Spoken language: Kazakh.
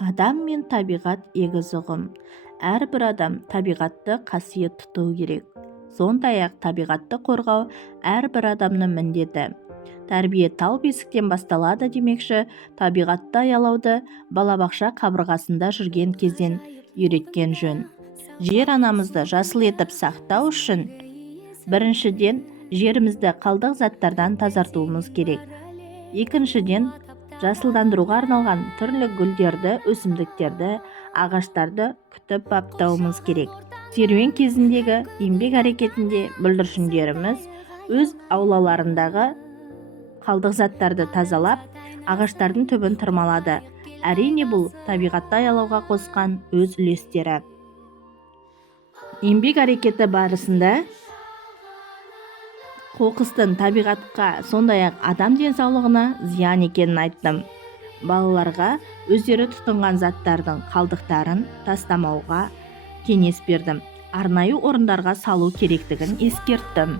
Адам мен табиғат егіз ұғым. Әрбір адам табиғатты қасиет тұтуы керек. Сондай-ақ табиғатты қорғау әрбір адамның міндеті. Тәрбие тал бесіктен басталады демекші, табиғатты аялауды балабақша қабырғасында жүрген кезден үйреткен жөн. Жер анамызды жасыл етіп сақтау үшін біріншіден жерімізді қалдық заттардан тазартуымыз керек. Екіншіден, жасылдандыруға арналған түрлі гүлдерді, өсімдіктерді, ағаштарды күтіп баптауымыз керек. Серуен кезіндегі еңбек әрекетінде бүлдіршіндеріміз өз аулаларындағы қалдық заттарды тазалап, ағаштардың түбін тырмалады. Әрине, бұл табиғатты аялауға қосқан өз үлестері. Еңбек әрекеті барысында қоқыстың табиғатқа, сондай-ақ адам денсаулығына зиян екенін айттым. Балаларға өздері тұтынған заттардың қалдықтарын тастамауға кеңес бердім. Арнайы орындарға салу керектігін ескерттім.